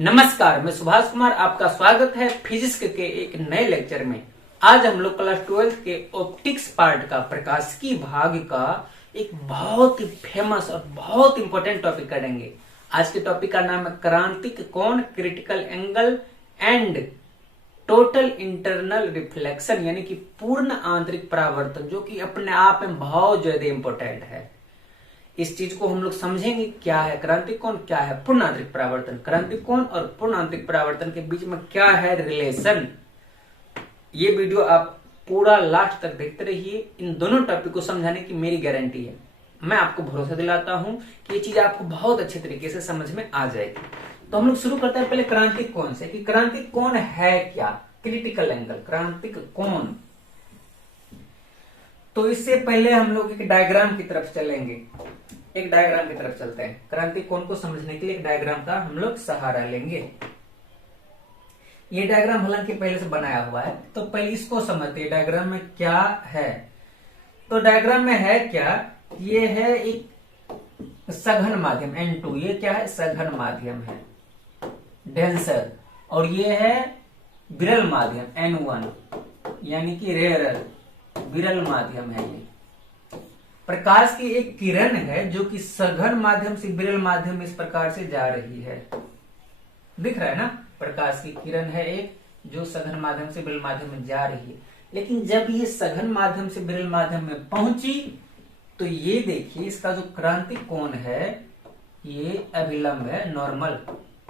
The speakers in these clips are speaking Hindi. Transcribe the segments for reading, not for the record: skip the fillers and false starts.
नमस्कार, मैं सुभाष कुमार, आपका स्वागत है फिजिक्स के एक नए लेक्चर में। आज हम लोग क्लास 12 के ऑप्टिक्स पार्ट का प्रकाशिकी भाग का एक बहुत ही फेमस और बहुत इंपॉर्टेंट टॉपिक करेंगे। आज के टॉपिक का नाम है क्रांतिक कोण, critical angle and total internal reflection, यानी कि पूर्ण आंतरिक परावर्तन, जो कि अपने आप में बहुत ज्यादा इंपॉर्टेंट है। इस चीज को हम लोग समझेंगे, क्या है क्रांतिक कोण, क्या है पूर्ण आंतरिक परावर्तन, क्रांतिक कोण और पूर्ण आंतरिक परावर्तन के बीच में क्या है रिलेशन। ये वीडियो आप पूरा लास्ट तक देखते रहिए। इन दोनों टॉपिक को समझाने की मेरी गारंटी है। मैं आपको भरोसा दिलाता हूं कि ये चीज आपको बहुत अच्छे तरीके से समझ में आ जाएगी। तो हम लोग शुरू करते हैं पहले क्रांतिक कोण से कि क्रांतिक कोण है क्या। क्रिटिकल एंगल, क्रांतिक कोण। तो इससे पहले हम लोग एक डायग्राम की तरफ चलेंगे। एक डायग्राम की तरफ चलते हैं। क्रांतिक कोण को समझने के लिए एक डायग्राम का हम लोग सहारा लेंगे। ये डायग्राम हालांकि पहले से बनाया हुआ है, तो पहले इसको समझते हैं डायग्राम में क्या है। तो डायग्राम में है क्या, ये है एक सघन माध्यम N2। ये क्या है, सघन माध्यम है, डेंसर। और ये है विरल माध्यम N1, यानी कि रेयरर, विरल माध्यम है। ये प्रकाश की एक किरण है जो कि सघन माध्यम से विरल माध्यम में इस प्रकार से जा रही है। दिख रहा है ना, प्रकाश की किरण है एक जो सघन माध्यम से विरल माध्यम में जा रही है। लेकिन जब ये सघन माध्यम से विरल माध्यम में पहुंची तो ये देखिए, इसका जो क्रांतिक कोण है ये अभिलंब है, नॉर्मल,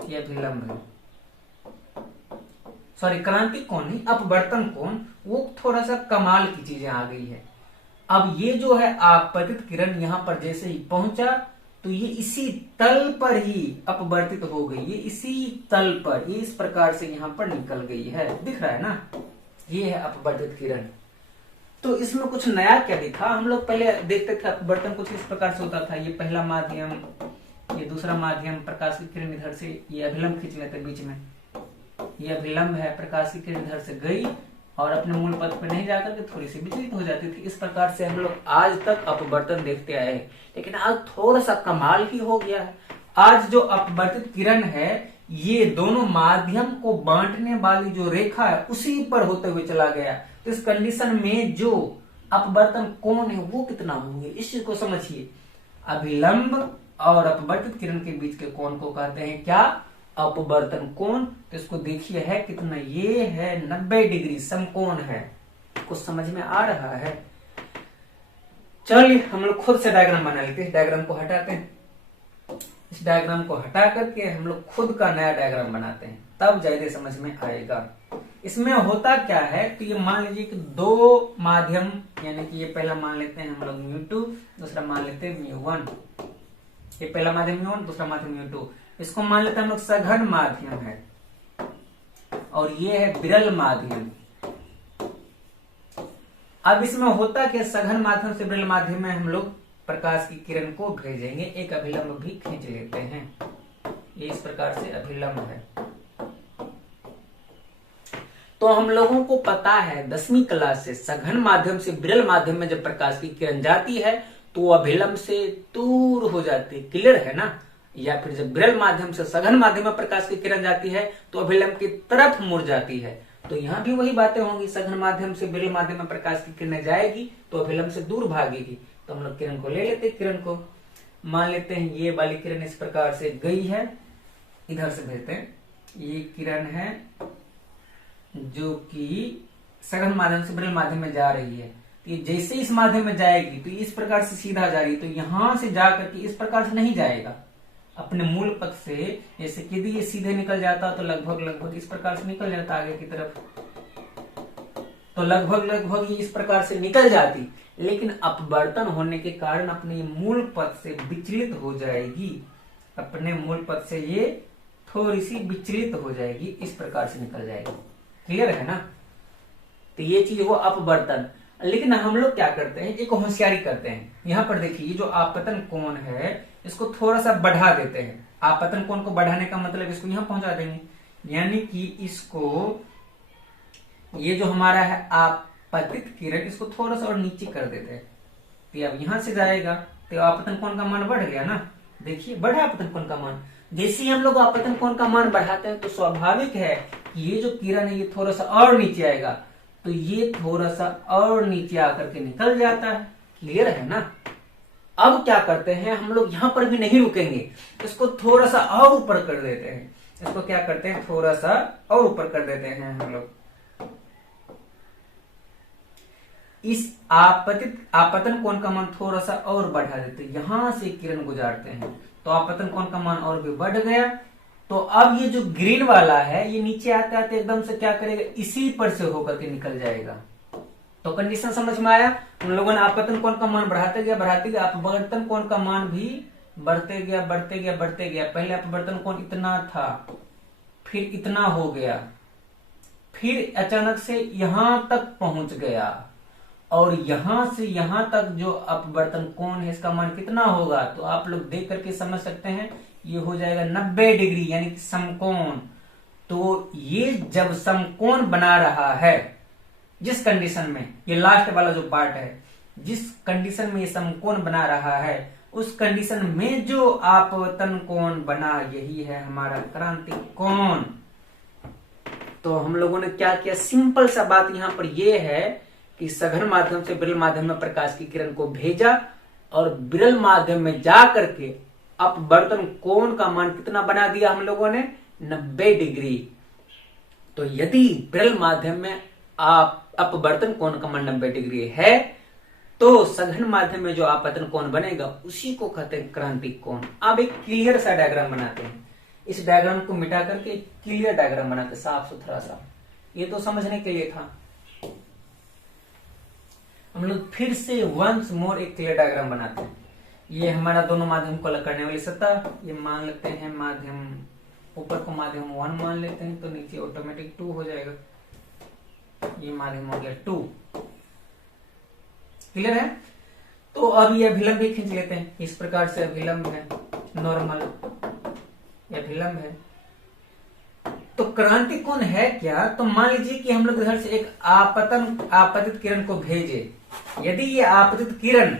ये अभिलंब है। सॉरी, क्रांतिक कोण नहीं, अपवर्तन कोण, वो थोड़ा सा कमाल की चीजें आ गई है। अब ये जो है आपतित किरण यहां पर जैसे ही पहुंचा तो ये इसी तल पर ही अपवर्तित हो गई। ये इसी तल पर, ये इस प्रकार से यहां पर निकल गई है। दिख रहा है ना, ये है अपवर्तित किरण। तो इसमें कुछ नया क्या दिखा, हम लोग पहले देखते थे अपवर्तन कुछ इस प्रकार से होता था। ये पहला माध्यम, ये दूसरा माध्यम, प्रकाश की किरण इधर से ये अभिलंब खींच लेते बीच में, ये अभिलंब है, प्रकाश की किरण इधर से गई और अपने मूल पथ पे नहीं जाकर के थोड़ी सी विचलित हो जाती थी। इस प्रकार से हम लोग आज तक अपवर्तन देखते आए हैं। लेकिन आज थोड़ा सा कमाल ही हो गया है। आज जो अपवर्तित किरण है ये दोनों माध्यम को बांटने वाली जो रेखा है उसी पर होते हुए चला गया। तो इस कंडीशन में जो अपवर्तन कोण है वो कितना होंगे, इस चीज को समझिए। अभिलंब और अपवर्तित किरण के बीच के कोण को कहते हैं क्या, अपवर्तन कोण। तो इसको देखिए है कितना, ये है 90 डिग्री, समकोण है। कुछ समझ में आ रहा है। चलिए हम लोग खुद से डायग्राम बना लेते हैं। डायग्राम को हटाते हैं, इस डायग्राम को हटा करके हम लोग खुद का नया डायग्राम बनाते हैं, तब ज्यादा समझ में आएगा। इसमें होता क्या है, तो ये मान लीजिए कि दो माध्यम, यानी कि ये पहला मान लेते हैं हम लोग μ2, दूसरा मान लेते हैं μ1। ये पहला माध्यम μ1, दूसरा माध्यम μ2। इसको मान लेते हैं हम लोग सघन माध्यम है और ये है विरल माध्यम। अब इसमें होता क्या, सघन माध्यम से विरल माध्यम में हम लोग प्रकाश की किरण को भेजेंगे। एक अभिलंब भी खींच लेते हैं, ये इस प्रकार से अभिलंब है। तो हम लोगों को पता है 10वीं क्लास से, सघन माध्यम से विरल माध्यम में जब प्रकाश की किरण जाती है तो अभिलंब से दूर हो जाती है, क्लियर है ना। या फिर जब विरल माध्यम से सघन माध्यम में प्रकाश की किरण जाती है तो अभिलंब की तरफ मुड़ जाती है। तो यहाँ भी वही बातें होंगी, सघन माध्यम से विरल माध्यम में प्रकाश की किरण जाएगी तो अभिलंब से दूर भागेगी। तो हम लोग किरण को ले लेते हैं, किरण को मान लेते हैं ये वाली किरण इस प्रकार से गई है, इधर से भेजते हैं। ये किरण है जो कि सघन माध्यम से विरल माध्यम में जा रही है। तो ये जैसे इस माध्यम में जाएगी तो इस प्रकार से सीधा जा रही है, तो यहां से जाकर के इस प्रकार से नहीं जाएगा अपने मूल पथ से। जैसे कि यदि ये सीधे निकल जाता तो लगभग इस प्रकार से निकल जाता आगे की तरफ, तो लगभग ये इस प्रकार से निकल जाती। लेकिन अपवर्तन होने के कारण अपने मूल पथ से विचलित हो जाएगी, अपने मूल पथ से ये थोड़ी सी विचलित हो जाएगी, इस प्रकार से निकल जाएगी। क्लियर है ना। तो ये चीज वो अपवर्तन। लेकिन हम लोग क्या करते हैं, एक होशियारी करते हैं। यहाँ पर देखिए, ये जो आपतन कोण है इसको थोड़ा सा बढ़ा देते हैं। आपतन कोण को बढ़ाने का मतलब इसको यहां पहुंचा देंगे, यानी कि इसको, ये जो हमारा है आपतित किरण, इसको थोड़ा सा और नीचे कर देते हैं। तो अब यहां से जाएगा तो आपतन कोण का मान बढ़ गया ना। देखिए बढ़ा आपतन कोण का मान। जैसे ही हम लोग आपतन कोण का मान बढ़ाते हैं तो स्वाभाविक है कि ये जो किरण है ये थोड़ा सा और नीचे आएगा, तो ये थोड़ा सा और नीचे आकर के निकल जाता है। क्लियर है ना? अब क्या करते हैं हम लोग, यहां पर भी नहीं रुकेंगे, इसको थोड़ा सा और ऊपर कर देते हैं। इसको क्या करते हैं, थोड़ा सा और ऊपर कर देते हैं हम लोग। इस आपतन कोण का मान थोड़ा सा और बढ़ा देते हैं, यहां से किरण गुजारते हैं तो आपतन कोण का मान और भी बढ़ गया। तो अब ये जो ग्रीन वाला है ये नीचे आते आते एकदम से क्या करेगा, इसी पर से होकर के निकल जाएगा। तो कंडीशन समझ में आया? उन लोगों ने आपतन कोण का मान बढ़ाते गया अपवर्तन कोण का मान भी बढ़ते गया बढ़ते गया बढ़ते गया। पहले अपवर्तन कोण इतना था, फिर इतना हो गया, फिर अचानक से यहां तक पहुंच गया, और यहां से यहां तक जो अपवर्तन कोण है इसका मान कितना होगा, तो आप लोग देख करके समझ सकते हैं, ये हो जाएगा 90 डिग्री यानी कि समकोण। तो ये जब समकोण बना रहा है, जिस कंडीशन में ये लास्ट वाला जो पार्ट है, जिस कंडीशन में ये समकोण बना रहा है, उस कंडीशन में जो आपतन कोण बना यही है हमारा क्रांतिक कोण। तो हम लोगों ने क्या किया, सिंपल सा बात यहां पर यह है कि सघन माध्यम से विरल माध्यम में प्रकाश की किरण को भेजा और विरल माध्यम में जा करके अपवर्तन कोण का मान कितना बना दिया हम लोगों ने, 90 डिग्री। तो यदि विरल माध्यम में अपवर्तन कोण का मान 90 डिग्री है तो सघन माध्यम में जो आपतन कोण बनेगा उसी को कहते हैं क्रांतिक कोण। अब एक क्लियर सा डायग्राम बनाते हैं, इस डायग्राम को मिटा करके क्लियर डायग्राम बनाते, साफ सुथरा सा। ये तो समझने के लिए था। हम लोग फिर से वंस मोर एक क्लियर डायग्राम बनाते हैं। ये हमारा दोनों माध्यम को अलग करने वाली सतह, ये मान लेते हैं माध्यम, ऊपर को माध्यम 1 मान लेते हैं, तो नीचे ऑटोमेटिक 2 हो जाएगा। ये माध्यम हो गया 2। क्लियर है? तो अब ये अभिलंब भी खींच लेते हैं, इस प्रकार से अभिलंब है, नॉर्मल अभिलंब है। तो क्रांतिक कोण है क्या, तो मान लीजिए कि हम लोग इधर से एक आपतित किरण को भेजे। यदि ये आपतित किरण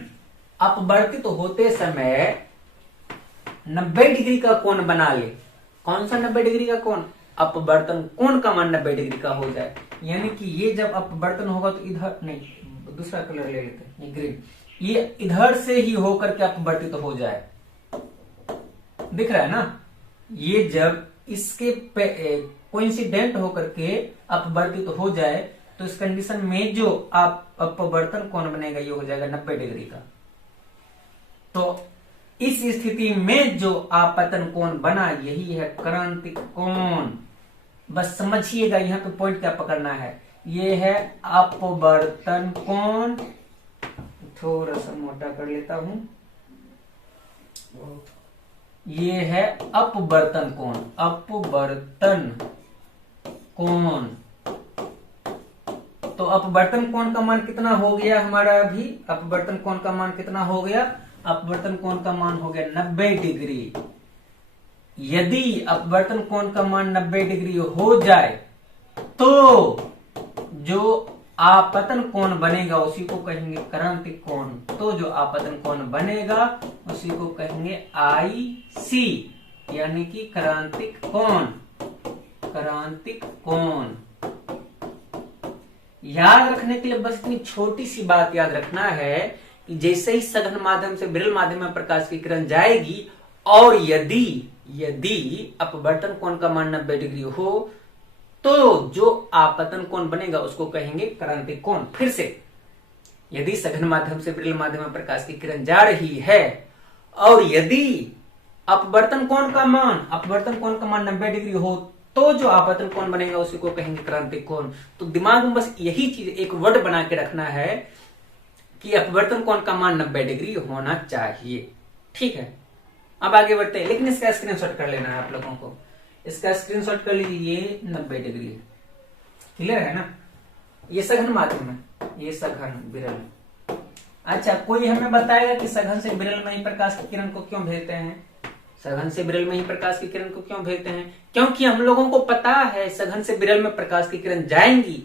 अपवर्तित होते समय 90 डिग्री का कोण बना ले, कौन सा 90 डिग्री का कोण, अपवर्तन कोण का मान 90 डिग्री का हो जाए, यानी कि ये जब अपवर्तन होगा तो इधर नहीं, दूसरा कलर ले लेते हैं, ये ग्रीन, ये इधर से ही होकर के अपवर्तित हो जाए। दिख रहा है ना? ये जब इसके कोइंसिडेंट होकर के अपवर्तित हो जाए तो इस कंडीशन में जो अपवर्तन कोण बनेगा ये हो जाएगा 90 डिग्री का। तो इस स्थिति में जो आपतन कोण बना यही है क्रांतिक कोण। बस समझिएगा यहाँ पे पॉइंट क्या पकड़ना है, ये है अपवर्तन कोण। थोड़ा सा मोटा कर लेता हूं, ये है अपवर्तन कोण, अपवर्तन कोण। तो अपवर्तन कोण का मान कितना हो गया हमारा, अभी अपवर्तन कोण का मान कितना हो गया, अपवर्तन कोण का मान हो गया 90 डिग्री। यदि अपवर्तन कोण का मान 90 डिग्री हो जाए तो जो आपतन कोण बनेगा उसी को कहेंगे क्रांतिक कोण। तो जो आपतन कोण बनेगा उसी को कहेंगे IC, यानी कि क्रांतिक कोण। क्रांतिक कोण याद रखने के लिए बस इतनी छोटी सी बात याद रखना है कि जैसे ही सघन माध्यम से विरल माध्यम में प्रकाश की किरण जाएगी और यदि अपवर्तन कोण का मान 90 डिग्री हो तो जो आपतन कोण बनेगा उसको कहेंगे क्रांतिक कोण। फिर से, यदि सघन माध्यम से विरल माध्यम में प्रकाश की किरण जा रही है और यदि अपवर्तन कोण का मान 90 डिग्री हो तो जो आपतन कोण बनेगा उसी को कहेंगे क्रांतिक कोण। तो दिमाग में बस यही चीज एक वर्ड बना के रखना है कि अपवर्तन कोण का मान 90 डिग्री होना चाहिए। ठीक है, अब आगे बढ़ते हैं, लेकिन इसका स्क्रीनशॉट कर लेना है आप लोगों को। इसका स्क्रीनशॉट कर लीजिए, ये 90 डिग्री। क्लियर है ना? ये सघन माध्यम है, ये सघन विरल। अच्छा, कोई हमें बताएगा कि सघन से विरल में ही प्रकाश की किरण को क्यों भेजते हैं? सघन से विरल में ही प्रकाश की किरण को क्यों भेजते हैं? क्योंकि हम लोगों को पता है सघन से विरल में प्रकाश की किरण जाएंगी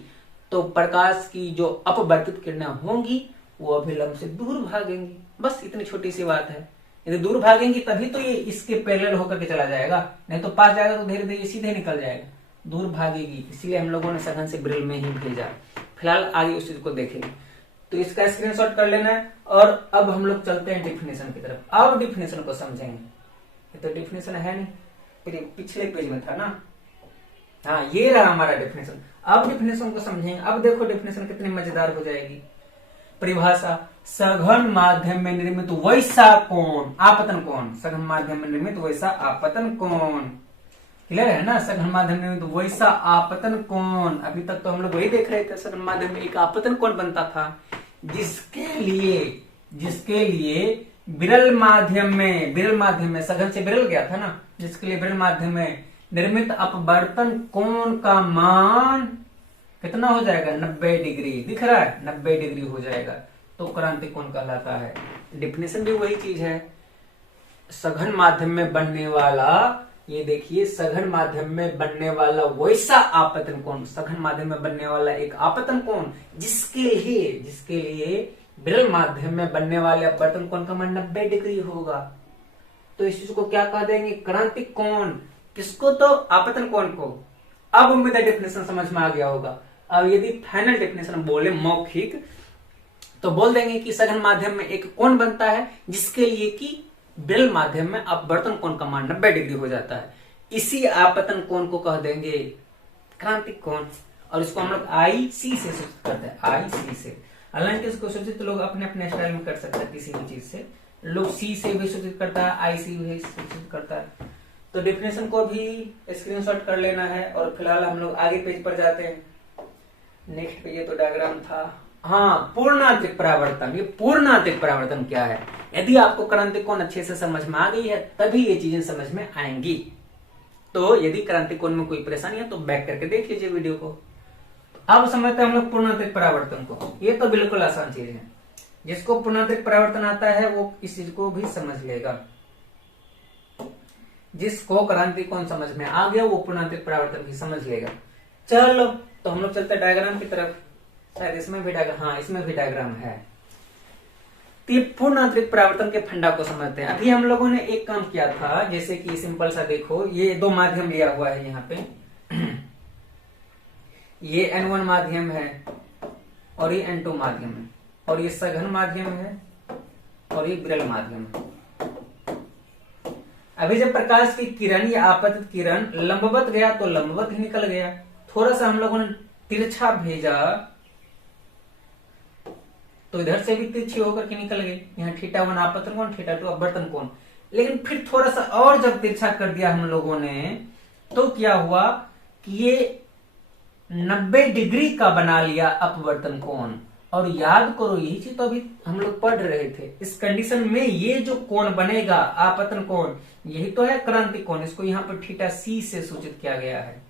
तो प्रकाश की जो अपवर्तित किरणें होंगी वो अभिलंब से दूर भागेंगी। बस इतनी छोटी सी बात है। यदि दूर भागेंगी तभी तो ये इसके पैरेलल होकर के चला जाएगा, नहीं तो पास जाएगा तो धीरे धीरे सीधे निकल जाएगा, दूर भागेगी। इसीलिए हम लोगों ने सघन से विरल में ही भेजा। फिलहाल आगे उस चीज को देखेंगे, तो इसका स्क्रीनशॉट कर लेना है। और अब हम लोग चलते हैं डिफिनेशन की तरफ। अब डिफिनेशन को समझेंगे। ये तो डिफिनेशन है नहीं, फिर पिछले पेज में था ना, हाँ ये रहा हमारा डिफिनेशन। अब डिफिनेशन को समझेंगे। अब देखो डिफिनेशन कितनी मजेदार हो जाएगी। परिभाषा, सघन माध्यम में निर्मित वैसा कोण, आपतन कोण, सघन माध्यम में निर्मित वैसा आपतन कोण। क्लियर है ना, सघन माध्यम में निर्मित वैसा आपतन कोण। अभी तक तो हम लोग वही देख रहे थे, सघन माध्यम में एक आपतन कोण बनता था, जिसके लिए विरल माध्यम में सघन से विरल गया था ना, जिसके लिए विरल माध्यम में निर्मित अपवर्तन कोण का मान कितना हो जाएगा, 90 डिग्री। दिख रहा है, 90 डिग्री हो जाएगा, तो क्रांतिक कोण कहलाता है। डिफिनेशन भी वही चीज है, सघन माध्यम में बनने वाला, ये देखिए सघन माध्यम में बनने वाला वैसा आपतन कोण, सघन माध्यम में बनने वाला एक आपतन कोण जिसके लिए विरल माध्यम में बनने वाले अपवर्तन कोण का मान 90 डिग्री होगा। तो इस चीज को क्या कह देंगे, क्रांतिक कोण। किसको, तो आपतन कोण को। अब उम्मीद है डेफिनेशन समझ में आ गया होगा। अब यदि फाइनल डेफिनेशन बोले मौखिक, तो बोल देंगे कि सघन माध्यम में एक कोण बनता है जिसके लिए कि विरल माध्यम में अपवर्तन कोण का मान 90 डिग्री हो जाता है। इसी आपतन कोण को कह देंगे क्रांतिक कोण। और इसको हम लोग IC से सूचित करते हैं, IC से। हालांकि इसको सूचित लोग अपने अपने स्टाइल में कर सकते हैं, किसी भी चीज से। लोग C से भी सूचित करता है, IC भी सूचित करता है। तो डेफिनेशन को भी स्क्रीनशॉट कर लेना है। और फिलहाल हम लोग आगे पेज पर जाते हैं। नेक्स्ट पेज, ये तो डायग्राम था। हाँ, पूर्णांतिक परावर्तन। ये पूर्णांतिक परावर्तन क्या है? यदि आपको क्रांतिक कोण अच्छे से समझ में आ गई है तभी ये चीजें समझ में आएंगी। तो यदि क्रांतिक कोण में कोई परेशानी है तो बैक करके देख लीजिए वीडियो को। अब समझते हैं हम लोग पूर्णांतिक परावर्तन को। ये तो बिल्कुल आसान चीज है, जिसको पूर्णांतिक परावर्तन आता है वो इस चीज को भी समझ लेगा। जिसको क्रांतिक कोण समझ में आ गया वो पूर्णांतिक परावर्तन भी समझ लेगा। चलो तो हम लोग चलते हैं डायग्राम की तरफ। शायद इसमें भी डायग्राम, हाँ इसमें भी डायग्राम है। तो पूर्णांतरिक परावर्तन के फंडा को समझते हैं। अभी हम लोगों ने एक काम किया था, जैसे कि सिंपल सा देखो, ये दो माध्यम लिया हुआ है यहाँ पे। ये N1 माध्यम है और ये N2 माध्यम है, और ये सघन माध्यम है और ये विरल माध्यम है। अभी जब प्रकाश की किरण या आपतित किरण लंबवत गया तो लंबवत ही निकल गया। थोड़ा सा हम लोगों ने तिरछा भेजा तो इधर से भी तिरछी होकर के निकल गई। यहाँ θ1 आपतन कोण, θ2 अपवर्तन कोण। लेकिन फिर थोड़ा सा और जब तिरछा कर दिया हम लोगों ने, तो क्या हुआ कि ये 90 डिग्री का बना लिया अपवर्तन कोण। और याद करो, यही चीज तो अभी हम लोग पढ़ रहे थे। इस कंडीशन में ये जो कोण बनेगा आपतन कोण, यही तो है क्रांतिक कोण। इसको यहाँ पर θC से सूचित किया गया है।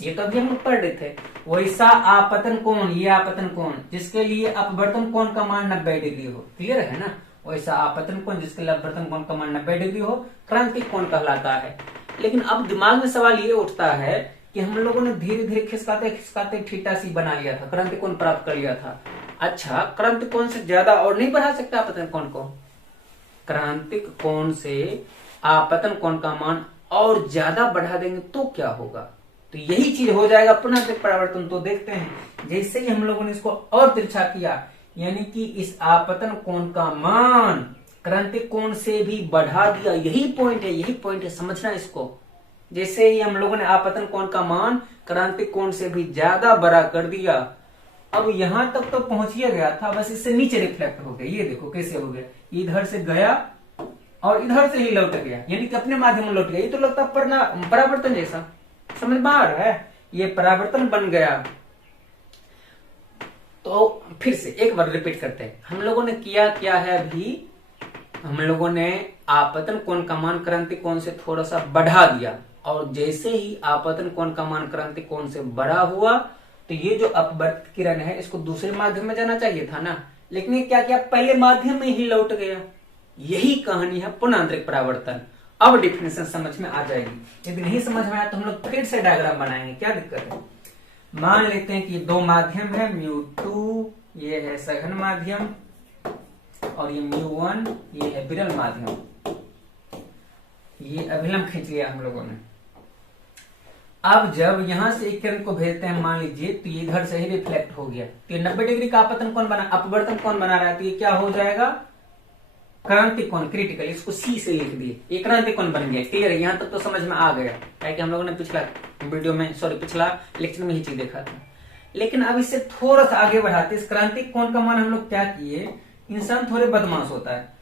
ये तो अभी हम लोग पढ़ रहे थे। वैसा आपतन कोण, ये आपतन कोण जिसके लिए अपवर्तन कोण का मान 90 डिग्री हो। क्लियर है ना? वैसा आपतन कोण जिसके लिए अपवर्तन कोण का मान 90 डिग्री हो, क्रांतिक कोण कहलाता है। लेकिन अब दिमाग में सवाल ये उठता है कि हम लोगों ने धीरे धीरे खिसकाते खिसकाते θC बना लिया था, क्रांतिक कोण प्राप्त कर लिया था। अच्छा, क्रांतिक कोण से ज्यादा और नहीं बढ़ा सकता आपतन कोण को? क्रांतिक कोण से आपतन कोण का मान और ज्यादा बढ़ा देंगे तो क्या होगा? तो यही चीज हो जाएगा पूर्णांतिक परावर्तन। तो देखते हैं, जैसे ही हम लोगों ने इसको और तिरछा किया, यानी कि इस आपतन कोण का मान क्रांतिक कोण से भी बढ़ा दिया। यही पॉइंट है, समझना इसको। जैसे ही हम लोगों ने आपतन कोण का मान क्रांतिक कोण से भी ज्यादा बड़ा कर दिया, अब यहां तक तो पहुंच ही गया था, बस इससे नीचे रिफ्लेक्ट हो गया। ये देखो कैसे हो गया, इधर से गया और इधर से ही लौट गया, यानी कि अपने माध्यम में लौट गया। ये तो लगता है परावर्तन जैसा, समझ में आ रहा है? ये परावर्तन बन गया। तो फिर से एक बार रिपीट करते हैं। हम लोगों ने क्या है, अभी हम लोगों ने आपतन कोण का मान क्रांतिक कोण से थोड़ा सा बढ़ा दिया, और जैसे ही आपतन कोण का मान क्रांतिक कोण से बड़ा हुआ, तो ये जो अपवर्तित किरण है इसको दूसरे माध्यम में जाना चाहिए था ना, लेकिन ये क्या किया, पहले माध्यम में ही लौट गया। यही कहानी है पूर्णांतरिक परावर्तन। अब डिफिनेशन समझ में आ जाएगी। यदि नहीं समझ में आया तो हम लोग फिर से डायग्राम बनाएंगे, क्या दिक्कत है। मान लेते हैं कि दो माध्यम है, μ2 ये है सघन माध्यम और ये μ1 ये है विरल माध्यम। ये अभिलंब खींच लिया हम लोगों ने। अब जब यहां से एक किरण को भेजते हैं मान लीजिए, तो ये इधर से ही रिफ्लेक्ट हो गया, तो ये 90 डिग्री का आपतन कोण बना, अपवर्तन कोण बना रहा है, तो ये क्या हो जाएगा, क्रांतिक कोण, क्रिटिकल, इसको सी से लिख दिए, ये क्रांतिक कोण बन गया। क्लियर है, यहां तक तो समझ में आ गया, क्या हम लोगों ने पिछला वीडियो में, पिछला लेक्चर में ही चीज देखा था। लेकिन अब इससे थोड़ा सा आगे बढ़ाते, इस क्रांतिक कोण का मान हम लोग क्या किए, इंसान थोड़े बदमाश होता है,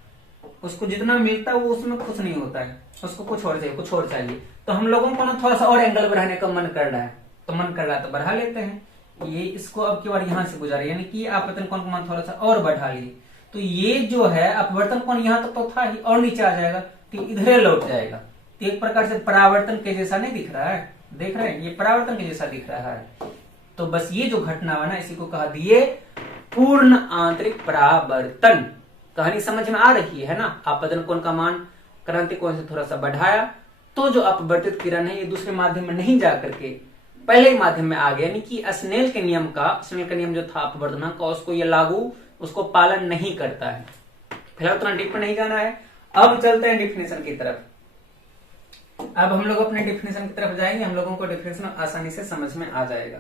उसको जितना मिलता है वो उसमें खुश नहीं होता है, उसको कुछ और चाहिए, कुछ और चाहिए। तो हम लोगों को ना थोड़ा सा और एंगल बढ़ाने का मन कर रहा है, तो बढ़ा लेते हैं। ये इसको अब की बार यहां से गुजारे, यानी कि आपतन कोण का मान थोड़ा सा और बढ़ा लिए, तो ये जो है अपवर्तन कोण यहां तक तो था ही, और नीचे आ जाएगा, तो इधर लौट जाएगा। तो एक प्रकार से परावर्तन के जैसा नहीं दिख रहा है, देख रहे हैं, ये परावर्तन के जैसा दिख रहा है। तो बस ये जो घटना है ना, इसी को कहा दिए पूर्ण आंतरिक परावर्तन। कहानी समझ में आ रही है ना। आपतन कोण का मान क्रांतिक कोण से थोड़ा सा बढ़ाया, तो जो अपवर्तित किरण है ये दूसरे माध्यम में नहीं जा करके पहले ही माध्यम में आ गया, यानी कि स्नेल के नियम जो था अपवर्तन का, उसको ये लागू, उसको पालन नहीं करता है। फिलहाल उतना डीप में नहीं जाना है। अब चलते हैं डिफिनेशन की तरफ। अब हम लोग अपने डिफिनेशन की तरफ जाएंगे, हम लोगों को डिफिनेशन आसानी से समझ में आ जाएगा।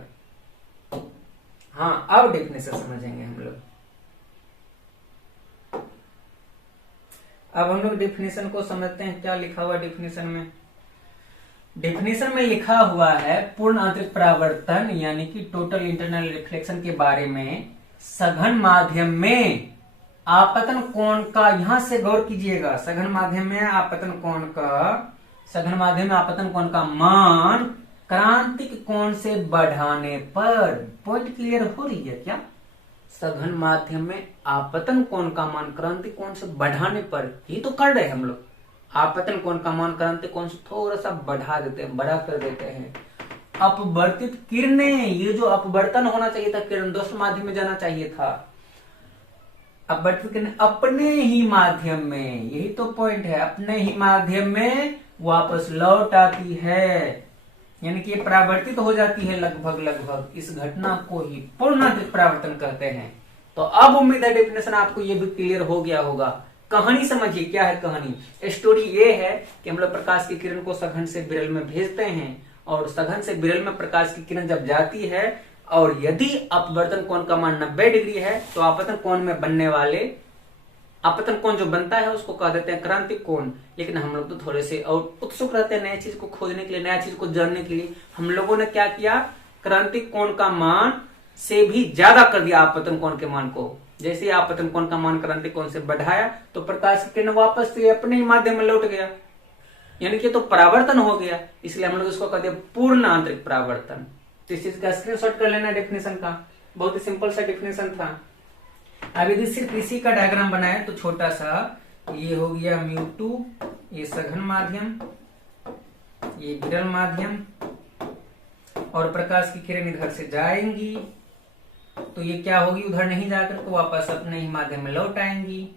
हाँ, अब डिफिनेशन समझेंगे हम लोग। अब हम लोग डिफिनेशन को समझते हैं, क्या लिखा हुआ डिफिनेशन में। डिफिनेशन में लिखा हुआ है पूर्ण आंतरिक परावर्तन यानी कि टोटल इंटरनल रिफ्लेक्शन के बारे में सघन माध्यम में आपतन कोण का, यहां से गौर कीजिएगा, सघन माध्यम में आपतन कोण का मान क्रांतिक कोण से बढ़ाने पर, पॉइंट क्लियर हो रही है क्या। सघन माध्यम में आपतन कोण का मान क्रांतिक कोण से बढ़ाने पर, ये तो कर रहे हैं हम लोग, आपतन कोण का मान क्रांतिक कोण से थोड़ा सा बढ़ा देते हैं, बड़ा कर देते हैं। अपवर्तित किरणें, ये जो अपवर्तन होना चाहिए था, किरण दूसरे माध्यम में जाना चाहिए था, अपवर्तित किरणें अपने ही माध्यम में, यही तो पॉइंट है, अपने ही माध्यम में वापस लौट आती है, यानी कि परावर्तित हो जाती है लगभग। इस घटना को ही पूर्ण आंतरिक परावर्तन कहते हैं। तो अब उम्मीद है डेफिनेशन आपको ये भी क्लियर हो गया होगा। कहानी समझिए, क्या है कहानी। स्टोरी ये है कि हम लोग प्रकाश की किरण को सघन से विरल में भेजते हैं, और सघन से विरल में प्रकाश की किरण जब जाती है, और यदि अपवर्तन कोण का मान 90 डिग्री है, तो आपतन कोण में बनने वाले आपतन कोण जो बनता है उसको कह देते हैं क्रांतिक कोण। लेकिन हम लोग तो थोड़े से और उत्सुक रहते हैं नई चीज को खोजने के लिए, नया चीज को जानने के लिए। हम लोगों ने क्या किया, क्रांतिक कोण का मान से भी ज्यादा कर दिया आपतन कोण के मान को। जैसे आपतन कोण का मान क्रांतिक कोण से बढ़ाया, तो प्रकाश की किरण वापस से अपने ही माध्यम में लौट गया, यानी कि तो परावर्तन हो गया। इसलिए हम लोग इसको कहते हैं पूर्ण आंतरिक परावर्तन। तो इस चीज का स्क्रीनशॉट कर लेना डेफिनेशन का, बहुत ही सिंपल सा डेफिनेशन था। अब यदि सिर्फ इसी का डायग्राम बनाए तो छोटा सा, ये हो गया μ2, ये सघन माध्यम, ये विरल माध्यम, और प्रकाश की किरण इधर से जाएंगी, तो ये क्या होगी, उधर नहीं जाकर तो वापस अपने ही माध्यम में लौट आएंगी,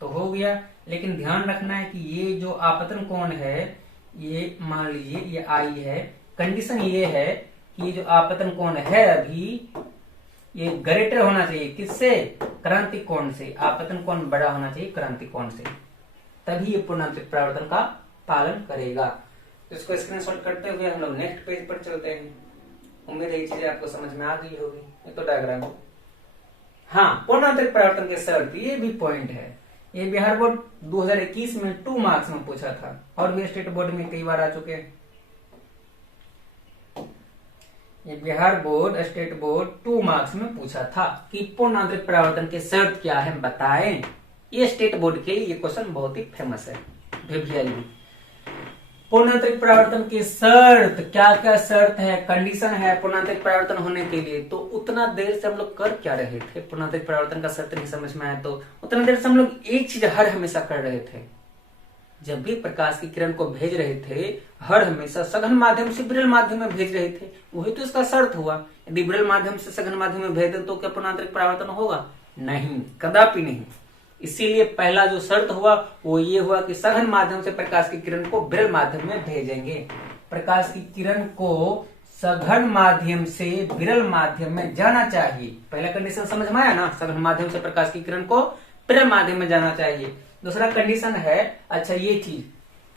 तो हो गया। लेकिन ध्यान रखना है कि ये जो आपतन कोण है, ये मान लीजिए ये आई है, कंडीशन ये है कि ये जो आपतन कोण है अभी, ये ग्रेटर होना चाहिए किससे, क्रांतिक कोण से। आपतन कोण बड़ा होना चाहिए क्रांतिक कोण से, तभी ये पूर्ण आंतरिक परावर्तन का पालन करेगा। तो इसको स्क्रीनशॉट करते हुए हम लोग नेक्स्ट पेज पर चलते हैं। उम्मीद है ये चीजें आपको समझ में आ गई होगी। ये तो डायग्राम है। हाँ, पूर्ण आंतरिक परावर्तन के शर्त, ये भी पॉइंट है। ये बिहार बोर्ड 2021 में 2 मार्क्स में पूछा था, और भी स्टेट बोर्ड में कई बार आ चुके हैं। ये Bihar board, state board 2 marks में पूछा था कि पूर्ण आंतरिक परावर्तन के शर्त क्या है बताएं। ये स्टेट बोर्ड के लिए ये क्वेश्चन बहुत ही फेमस है। पूर्ण आंतरिक परावर्तन की शर्त, क्या क्या शर्त है, कंडीशन है पूर्ण आंतरिक परावर्तन होने के लिए। तो उतना देर से हम लोग कर क्या रहे थे, पूर्ण आंतरिक परावर्तन का शर्त नहीं समझ में आया तो उतना देर से हम लोग एक चीज हर हमेशा कर रहे थे। जब भी प्रकाश की किरण को भेज रहे थे, हर हमेशा सघन माध्यम से विरल माध्यम में भेज रहे थे। वही तो इसका शर्त हुआ। यदि विरल माध्यम से सघन माध्यम में भेज दे तो क्या पूर्ण आंतरिक परावर्तन होगा? नहीं, कदापि नहीं। इसीलिए पहला जो शर्त हुआ वो ये हुआ कि सघन माध्यम से प्रकाश की किरण को विरल माध्यम में भेजेंगे। प्रकाश की किरण को सघन माध्यम से विरल माध्यम में जाना चाहिए। पहला कंडीशन समझ में आया ना, सघन माध्यम से प्रकाश की किरण को विरल माध्यम में जाना चाहिए। दूसरा कंडीशन है, अच्छा ये चीज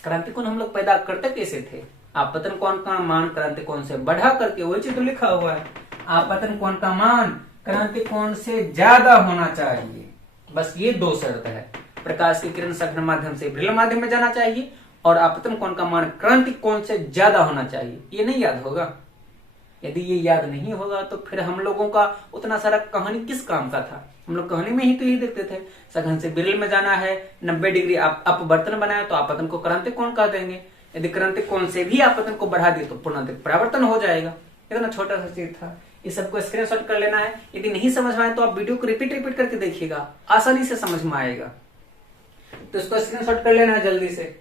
क्रांति कोण हम लोग पैदा करते कैसे थे? आपतन कोण का मान क्रांति कोण से बढ़ा करके, वही चीज तो लिखा हुआ है। आपतन कोण का मान क्रांति कोण से ज्यादा होना चाहिए। बस ये दो शर्त है। प्रकाश की किरण सघन माध्यम से विरल माध्यम में जाना चाहिए और आपतन कोण का मान क्रांति कोण से ज्यादा होना चाहिए। ये नहीं याद होगा? यदि ये याद नहीं होगा तो फिर हम लोगों का उतना सारा कहानी किस काम का था? हम लोग कहानी में ही तो यही देखते थे, सघन से विरल में जाना है, 90 डिग्री अपवर्तन बनाया तो आपतन को क्रांति कोण कह देंगे। यदि क्रांति कोण से भी आपतन को बढ़ा दिए तो पूर्णांतिक परावर्तन हो जाएगा। इतना छोटा सा चीज था। इस सबको स्क्रीनशॉट कर लेना है। यदि नहीं समझ में आए तो आप वीडियो को रिपीट करके देखिएगा, आसानी से समझ में आएगा। तो इसको स्क्रीनशॉट कर लेना है जल्दी से।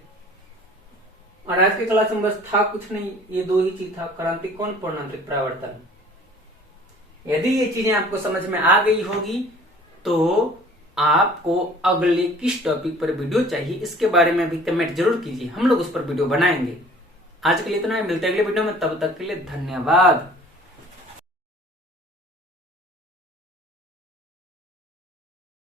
और आज की क्लास में बस था कुछ नहीं, ये दो ही चीज था, क्रांति कोण, पूर्णांतिक परावर्तन। यदि ये चीजें आपको समझ में आ गई होगी तो आपको अगले किस टॉपिक पर वीडियो चाहिए इसके बारे में भी कमेंट जरूर कीजिए, हम लोग उस पर वीडियो बनाएंगे। आज के लिए इतना ही, मिलते हैं अगले वीडियो में, तब तक के लिए धन्यवाद।